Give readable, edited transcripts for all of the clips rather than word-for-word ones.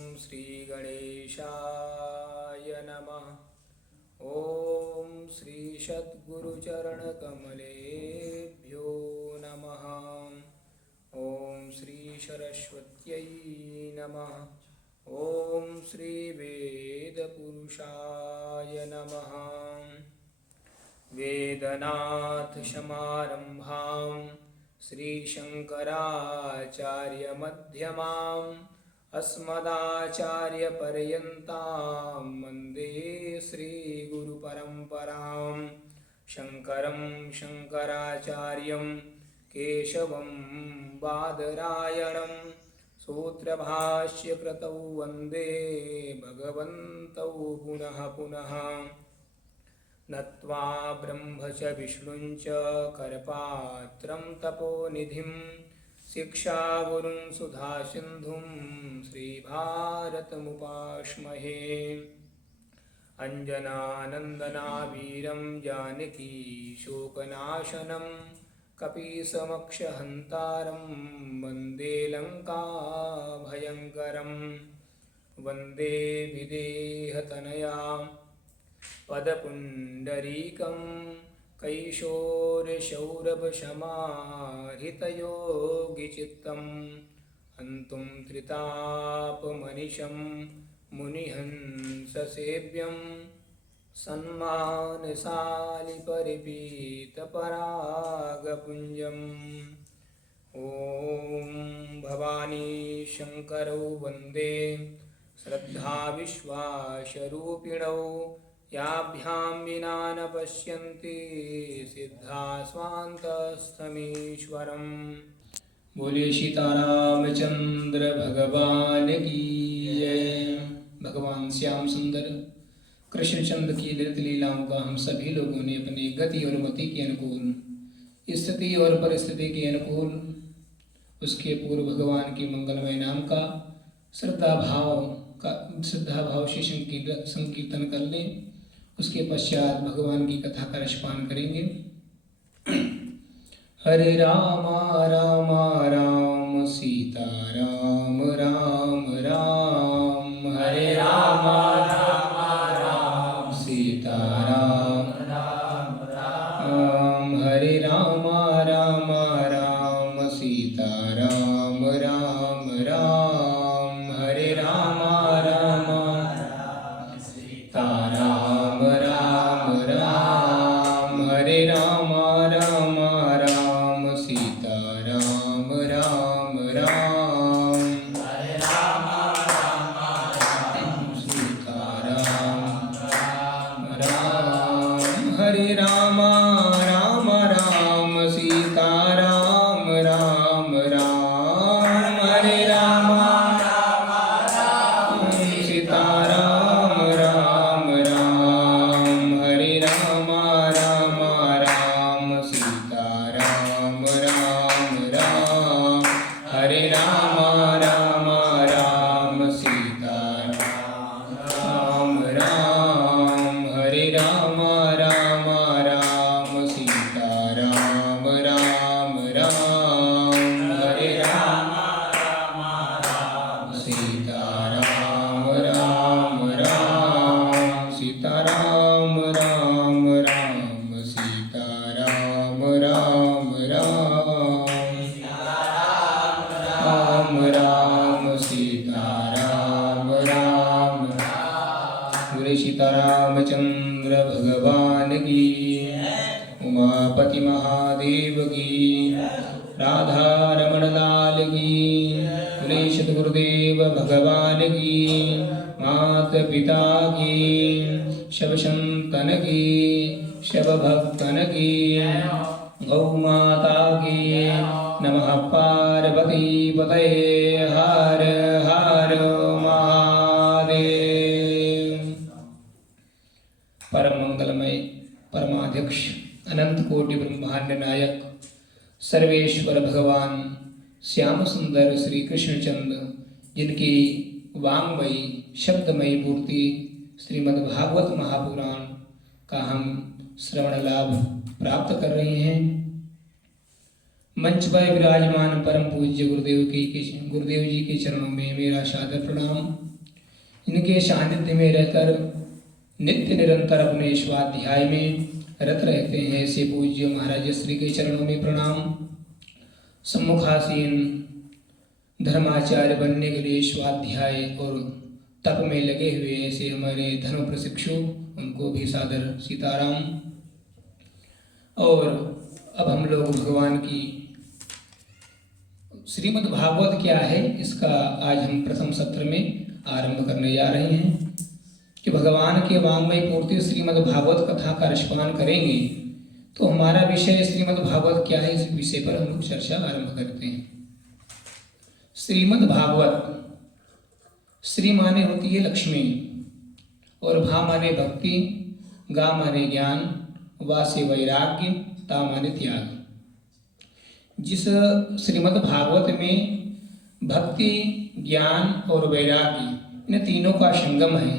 श्री गणेशाय नमः। ओम श्री सद्गुरुचरणकमलेभ्यो नमः। ओम श्री सरस्वत्यै नमः। ओम श्री वेदपुरुषाय नमः। वेदनाथ समारंभां श्रीशंकराचार्यमध्यमाम् अस्मदाचार्यपर्यन्तां वन्दे श्रीगुरुपरम्परां। शङ्करं शङ्कराचार्यं केशवं बादरायणं सूत्रभाष्यकृतौ वन्दे भगवन्तौ पुनः पुनः। नत्वा ब्रह्म च विष्णुं च करपात्रं तपोनिधिं शिक्षागुरुं सुधासिन्धुं श्रीभारतमुपास्महे। अञ्जनानन्दनावीरं जानकी शोकनाशनं कपीसमक्षहन्तारं वन्दे लङ्काभयङ्करं। वन्दे विदेहतनयां पदपुण्डरीकं कैशोरशौरभशमाहितयोगिचित्तं हन्तुं त्रितापमनिशं मुनिहंससेव्यं सन्मानसालिपरिपीतपरागपुञ्जम्। ॐ भवानी शङ्करौ वन्दे श्रद्धाविश्वासरूपिणौ याभ्यां विना न पश्यन्ति सिद्धा स्वान्तस्थमीश्वरम्। बोले सीतारामचंद्र भगवान की जय। भगवान श्याम सुंदर कृष्णचंद्र की ललित लीलाओं का हम सभी लोगों ने अपनी गति और मति के अनुकूल, स्थिति और परिस्थिति के अनुकूल, उसके पूर्व भगवान की मंगलमय नाम का श्रद्धा भाव से संकीर्तन कर लें। उसके पश्चात भगवान की कथा का रसपान करेंगे। हरे राम राम राम सीता राम राम राम। हरे राम राम राम सीता राम राम राम। हरे राम राम राम सीता राम राम राम। हरे राम राम राम सीता राम राम राम। हरे राम राम राम सीता राम राम राम। हरे राम राम राम सीता राम राम राम। हरे राम राम राम सीता राम राम राम। हरे राम राम राम सीता राम राम राम। हरे राम राम राम सीता राम राम राम। हरे राम राम राम सीता राम राम। हरे राम राम राम सीता राम राम राम। हरे राम राम राम सीता राम राम राम। सीता राम राम राम सीता राम राम राम। राम राम सीता राम राम राम। बोले सीतारामचंद्र भगवान की, उमापति महादेव की, राधा रमण लाल की, बोले सद्गुरुदेव भगवान की, मात पिता की, शब संतन की, शब भक्तन की, गौ माता की। नमः पार्वती पतये हर हर महादेव। परम मंगलमय परमाध्यक्ष अनंत कोटि ब्रह्मांड नायक सर्वेश्वर भगवान श्याम सुंदर श्री कृष्णचंद्र, जिनकी वांगमयी शब्दमयी मूर्ति श्रीमद्भागवत महापुराण का हम श्रवण लाभ प्राप्त कर रहे हैं। मंच पर विराजमान परम पूज्य गुरुदेव जी के चरणों में मेरा सादर प्रणाम। जिनके सानिध्य में रहकर नित्य निरंतर अपने स्वाध्याय में रत रहते हैं, ऐसे पूज्य महाराज श्री के चरणों में प्रणाम। सम्मुखासीन धर्माचार्य बनने के लिए स्वाध्याय और तप में लगे हुए ऐसे हमारे धर्म प्रशिक्षु, उनको भी सादर सीताराम। और अब हम लोग भगवान की श्रीमद् भागवत क्या है, इसका आज हम प्रथम सत्र में आरंभ करने जा रहे हैं कि भगवान के वाङ्मय पूर्ति श्रीमद् भागवत कथा का रसपान करेंगे। तो हमारा विषय श्रीमद् भागवत क्या है, इस विषय पर हम लोग चर्चा आरंभ करते हैं। श्रीमद् भागवत, श्री माने होती है लक्ष्मी और भा माने भक्ति, गा माने ज्ञान, वा से वैराग्य, ता माने त्याग। जिस श्रीमद् भागवत में भक्ति, ज्ञान और वैराग्य इन तीनों का संगम है,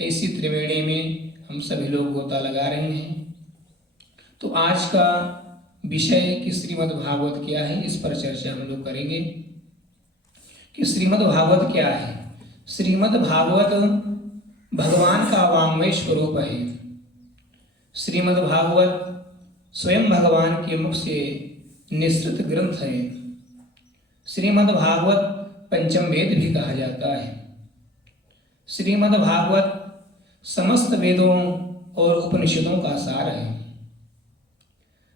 ऐसी त्रिवेणी में हम सभी लोग गोता लगा रहे हैं। तो आज का विषय कि श्रीमद् भागवत क्या है, इस पर चर्चा हम लोग करेंगे कि श्रीमद् भागवत क्या है। श्रीमद् भागवत भगवान का वाङ्मय स्वरूप है। श्रीमद् भागवत स्वयं भगवान के मुख से निःसृत ग्रंथ है। श्रीमद् भागवत पंचम वेद भी कहा जाता है। श्रीमद् भागवत समस्त वेदों और उपनिषदों का सार है।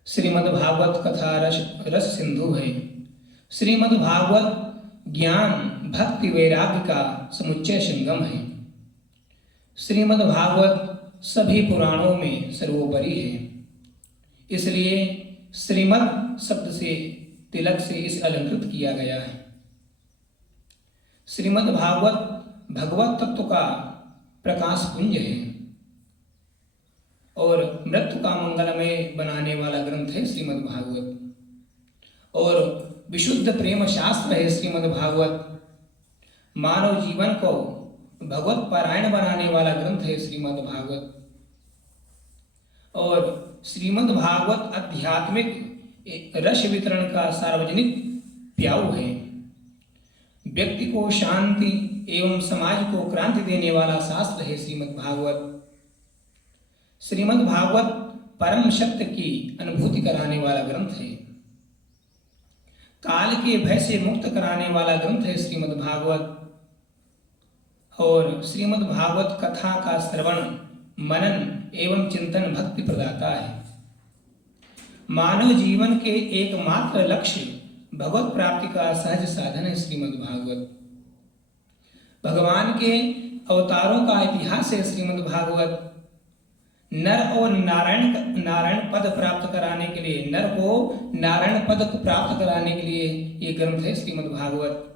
श्रीमद् भागवत कथा रस सिंधु है। श्रीमद् भागवत ज्ञान, भक्ति, वैराग्य का समुच्चय संगम है। श्रीमद् भागवत सभी पुराणों में सर्वोपरि है। इसलिए श्रीमद् शब्द से, तिलक से इसे अलंकृत किया गया है। श्रीमद् भागवत भगवत तत्व का प्रकाश पुंज है और मृत्यु का मंगलमय बनाने वाला ग्रंथ है श्रीमद् भागवत। और विशुद्ध प्रेम शास्त्र है श्रीमद् भागवत। मानव जीवन को भगवत पारायण बनाने वाला ग्रंथ है श्रीमद् भागवत। और श्रीमद् भागवत आध्यात्मिक रस वितरण का सार्वजनिक प्याऊ है। व्यक्ति को शांति एवं समाज को क्रांति देने वाला शास्त्र है श्रीमद् भागवत। श्रीमद् भागवत परम सत्य की अनुभूति कराने वाला ग्रंथ है। काल के भय से मुक्त कराने वाला ग्रंथ है श्रीमद् भागवत। और श्रीमद् भागवत कथा का श्रवण, मनन एवं चिंतन भक्ति प्रदाता है। मानव जीवन के एकमात्र लक्ष्य भगवत प्राप्ति का सहज साधन है श्रीमद् भागवत। भगवान के अवतारों का इतिहास है श्रीमद् भागवत। नर और नारायण पद प्राप्त कराने के लिए, नर को नारायण पद प्राप्त कराने के लिए ये ग्रंथ है श्रीमद् भागवत।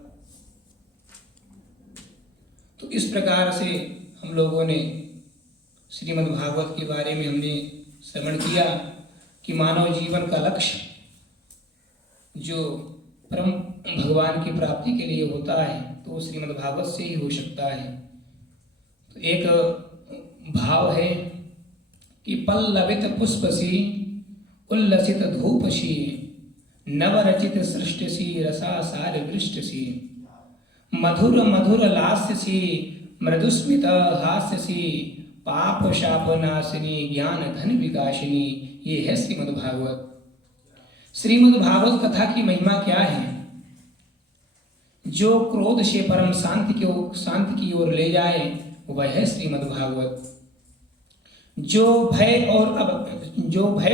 तो इस प्रकार से हम लोगों ने श्रीमद् भागवत के बारे में हमने श्रवण किया कि मानव जीवन का लक्ष्य जो परम भगवान की प्राप्ति के लिए होता है तो वो श्रीमद् भागवत से ही हो सकता है। तो एक भाव है कि पल्लवित पुष्पसी उल्लसित धूपसी नवरचित सृष्टिसी रसासार दृष्टसी मधुर मधुर लास्यसी मृदुस्मित हास्यसी पाप शाप नाशिनी ज्ञान धन विकासिनी। ये है श्रीमद् भागवत। श्रीमद् भागवत कथा की महिमा क्या है? जो क्रोध से परम शांति की ओर ले जाए वह है श्रीमद् भागवत। जो भय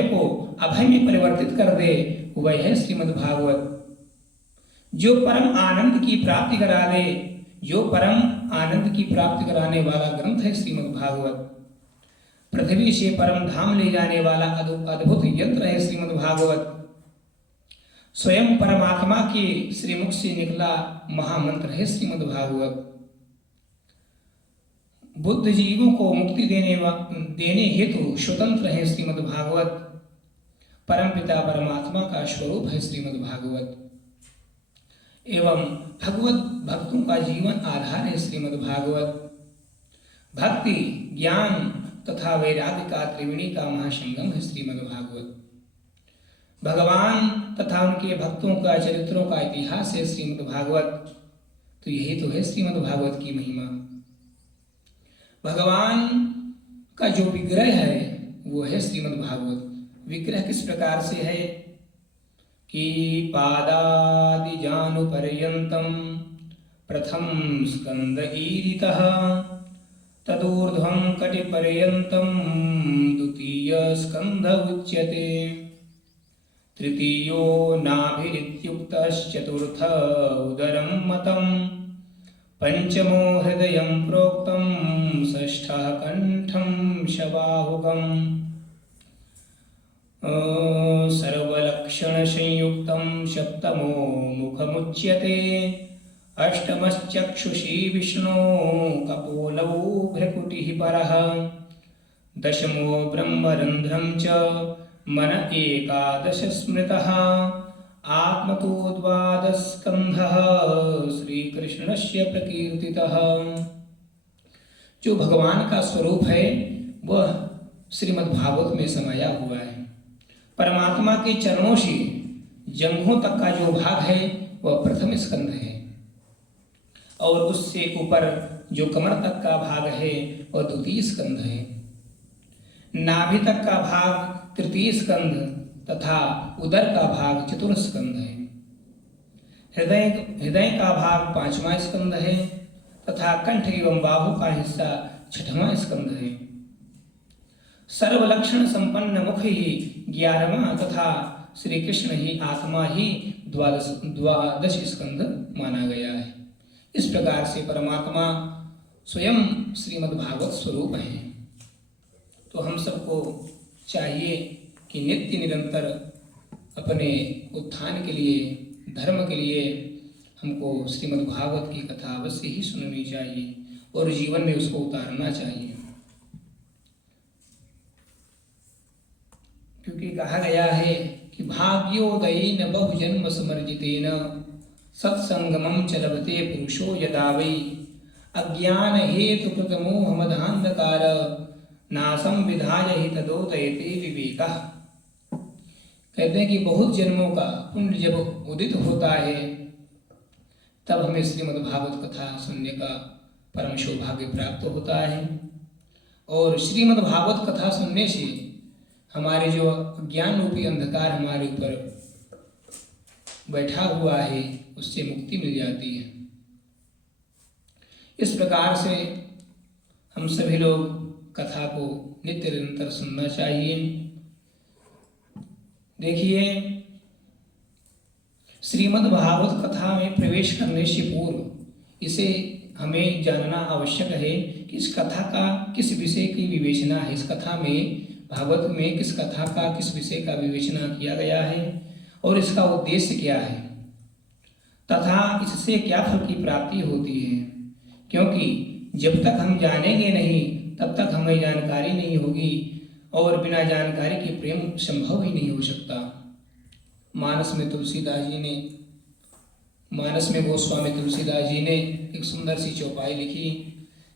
को अभय में परिवर्तित कर दे वह है श्रीमद् भागवत। जो परम आनंद की प्राप्ति करा दे, जो परम आनंद की प्राप्ति कराने वाला ग्रंथ है श्रीमद् भागवत। पृथ्वी से परम धाम ले जाने वाला अद्भुत यंत्र है श्रीमद् भागवत। स्वयं परमात्मा के श्रीमुख से निकला महामंत्र है श्रीमद् भागवत। बुद्ध जीवों को मुक्ति देने हेतु स्वतंत्र है श्रीमद् भागवत। परमपिता परमात्मा का स्वरूप है श्रीमद् भागवत एवं भगवत भक्तों का जीवन आधार है श्रीमद् भागवत। भक्ति, ज्ञान तथा वैराग्य का त्रिवेणी का महासंगम है श्रीमद् भागवत। भगवान तथा उनके भक्तों का चरित्रों का इतिहास है श्रीमद् भागवत। तो यही तो है श्रीमद् भागवत की महिमा। भगवान का जो विग्रह है वो है श्रीमद् भागवत। विग्रह किस प्रकार से है कि पादादि जानुपर्यन्तं प्रथम स्कंद ईरितः तदूर्ध्वं कटिपर्यन्तं द्वितीय स्कंध उच्यते तृतीयो नाभिरित्युक्तश्चतुर्थ उदरं मतं पंचमो हृदयं प्रोक्तं षष्ठः कंठं शबाहुकम् सर्वलक्षणसंयुक्तं सप्तमो मुखमुच्यते अष्टमश्चक्षुषी विष्णो कपोलौ भ्रकुटिः परः दशमो ब्रह्मरन्ध्रं च मन एकादश स्मृतः आत्मको द्वादशस्कन्धः श्रीकृष्णस्य प्रकीर्तितः। जो भगवान का स्वरूप है वह श्रीमद् भागवत में समाया हुआ है। परमात्मा के चरणों से जंघों तक का जो भाग है वह प्रथम स्कंध है और उससे ऊपर जो कमर तक का भाग है वह द्वितीय स्कंध है। नाभि तक का भाग तृतीय स्कंध तथा उदर का भाग चतुर्थ स्कंध है। हृदय का भाग पांचवा स्कंध है तथा कंठ एवं बाहु का हिस्सा छठवां स्कंध है। सर्वलक्षण संपन्न मुख ही 11वां तथा श्री कृष्ण ही आत्मा ही द्वादश स्कंध माना गया है। इस प्रकार से परमात्मा स्वयं श्रीमद् भागवत स्वरूप है। तो हम सबको चाहिए कि नित्य निरंतर अपने उत्थान के लिए धर्म के लिए हमको श्रीमद् भागवत की कथा अवश्य ही सुननी चाहिए और जीवन में उसको उतारना चाहिए, क्योंकि कहा गया है कि भाग्योदयेन बहुजन्म समर्जितेन सत्संगमं च लभते पुरुषो यदा वै अज्ञान हेतु कृतमोह मदान्धकार नासं विधाय हि तदोदयते विवेकः। कहते हैं कि बहुत जन्मों का पुण्य जब उदित होता है तब हमें श्रीमद् भागवत कथा सुनने का परम सौभाग्य प्राप्त होता है। और श्रीमद् भागवत कथा सुनने से हमारे जो ज्ञान रूपी अंधकार हमारे ऊपर बैठा हुआ है उससे मुक्ति मिल जाती है। इस प्रकार से हम सभी लोग कथा को नित्य निरंतर सुनना चाहिए। देखिए, श्रीमद् भागवत कथा में प्रवेश करने से पूर्व इसे हमें जानना आवश्यक है कि इस कथा का किस विषय की विवेचना है। इस कथा में भागवत में किस कथा का किस विषय का विवेचना किया गया है और इसका उद्देश्य क्या है तथा इससे क्या फल की प्राप्ति होती है, क्योंकि जब तक हम जानेंगे नहीं तब तक हमें जानकारी नहीं होगी और बिना जानकारी के प्रेम संभव ही नहीं हो सकता। मानस में गोस्वामी तुलसीदास जी ने एक सुंदर सी चौपाई लिखी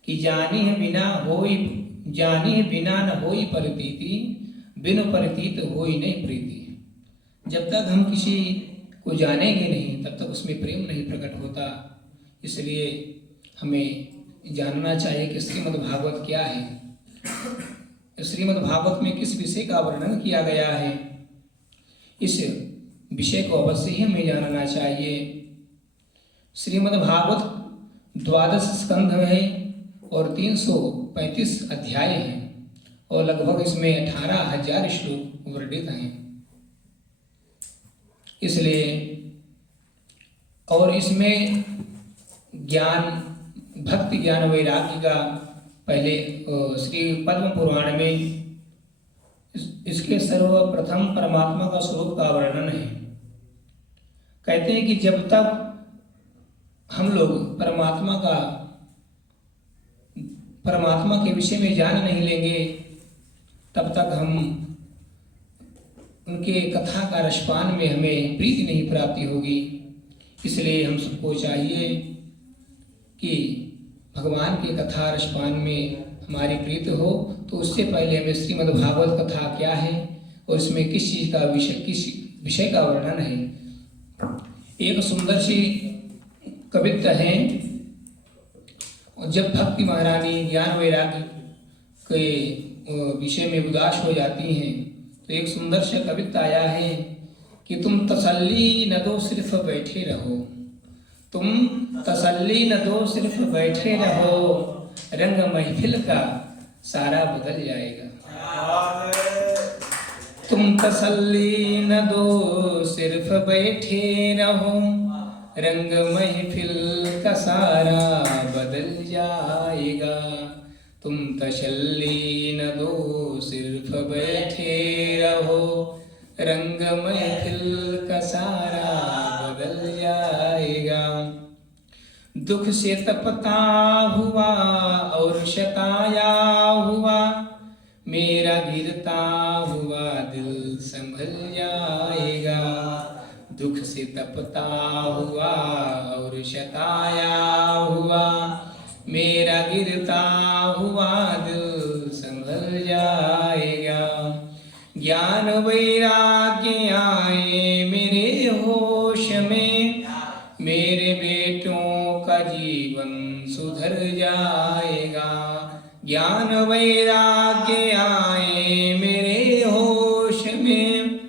कि जानी है बिना न होई प्रतीति बिनु प्रतीत होई नहीं प्रीति। जब तक हम किसी को जानेंगे नहीं तब तक उसमें प्रेम नहीं प्रकट होता। इसलिए हमें जानना चाहिए कि श्रीमद् भागवत क्या है, श्रीमद् भागवत में किस विषय का वर्णन किया गया है। इस विषय को अवश्य ही हमें जानना चाहिए। श्रीमद् भागवत 12 स्कंध है और 335 अध्याय हैं और लगभग इसमें 18,000 श्लोक वर्णित हैं। इसलिए और इसमें ज्ञान भक्ति ज्ञान वैराग्य का पहले श्री पद्म पुराण में इसके सर्वप्रथम परमात्मा का स्वरूप का वर्णन है। कहते हैं कि जब तक हम लोग परमात्मा के विषय में जान नहीं लेंगे तब तक हम उनके कथा का रसपान में हमें प्रीति नहीं प्राप्ति होगी। इसलिए हम सबको चाहिए कि भगवान के कथा रसपान में हमारी प्रीति हो, तो उससे पहले हमें श्रीमद् भागवत कथा क्या है और इसमें किस चीज़ का किस विषय का वर्णन है। एक सुंदर सी कविता है, और जब भक्ति महारानी ज्ञान वैराग्य के विषय में उदास हो जाती हैं तो एक सुंदर सा कविता आया है कि तुम तसल्ली न दो सिर्फ बैठे रहो, तुम तसल्ली न दो सिर्फ बैठे रहो, रंग महफिल का सारा बदल जाएगा। तुम तसल्ली न दो सिर्फ बैठे रहो, रंग महफिल का सारा बदल जाएगा। तुम तसल्ली न दो सिर्फ बैठे रहो, रंग महफिल का सारा बदल जाएगा। दुख से तपता हुआ और शताया हुआ, मेरा गिरता हुआ दिल संभल जाएगा। दुख से तपता हुआ और शताया हुआ, मेरा गिरता हुआ दिल संभल जाएगा। ज्ञान वैराग्य आए मेरे होश में, मेरे बेटों का जीवन सुधर जाएगा। ज्ञान वैराग्य आए मेरे होश में,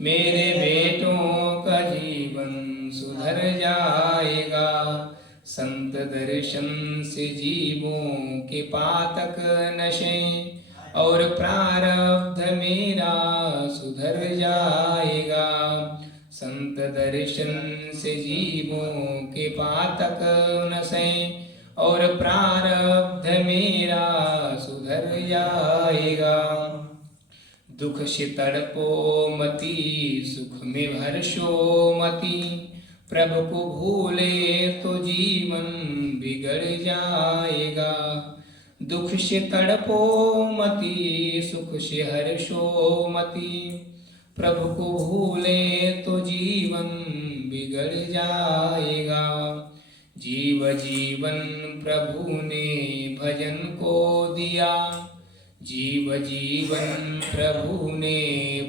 मेरे बेटों का जीवन सुधर जाएगा। संत दर्शन से जीवों के पातक नशे और प्रारब्ध मेरा सुधर जाएगा। संत दर्शन से जीवों के पातक नशे और प्रारब्ध मेरा सुधर जाएगा। दुख से तड़पो मती, सुख में हर्षो मती, प्रभु को भूले तो जीवन बिगड़ जाएगा। दुख से तड़पो मती, सुख से हर्षो मती, प्रभु को भूले तो जीवन बिगड़ जाएगा। जीव जीवन प्रभु ने भजन को दिया, जीव जीवन प्रभु ने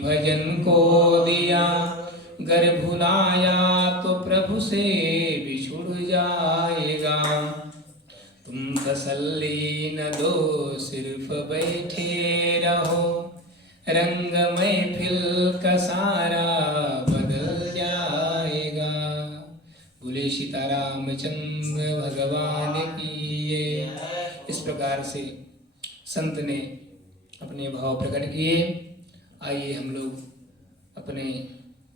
भजन को दिया। गर भुलाया तो प्रभु से बिछुड़ जाएगा। तुम तसल्ली न दो सिर्फ बैठे रहो, रंग महफिल का सारा बदल जाएगा। बोले सीतारामचंद्र भगवान की। इस प्रकार से संत ने अपने भाव प्रकट किए। आइए हम लोग अपने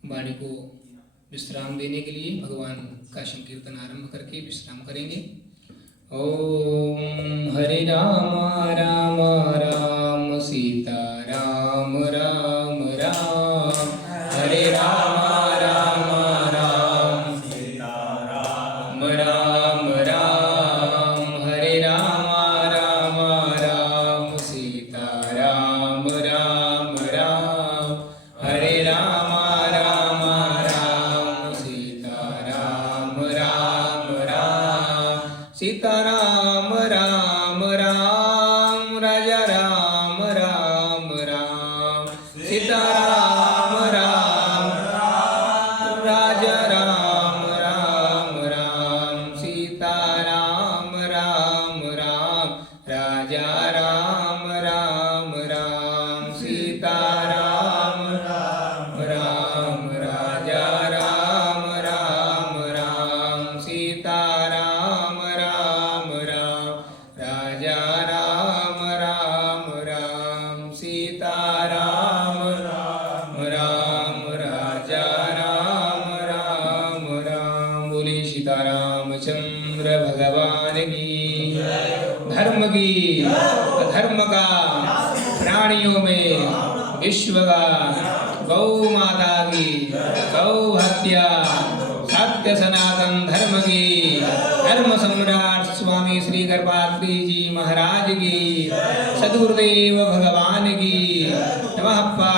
वाणी को विश्राम देने के लिए भगवान का संकीर्तन आरंभ करके विश्राम करेंगे। ओम हरे राम राम राम सीता राम राम राम, हरे राम राम राम सीता राम राम राम, हरे राम राम राम सीता राम राम राम, हरे राम सीता राम राम राम, राजा राम राम राम, सीता राम राम राम, राजा राम राम राम, सीता राम राम राम, राजा राम राम राम, सीता राम राम राम, राजा राम राम राम, सीता राम राम राम, राजा राम राम राम, सीता राम राम राम, राजा राम राम राम। बोले सीतारामचंद्र भगवान की। धर्म की अधर्म का प्राणियों में विश्व का, गौ माता की गौ हत्या, सत्य सनातन धर्म की, धर्म सम्राट स्वामी श्री गर्भात्री जी महाराज की, सद्गुरुदेव भगवान की। नमः।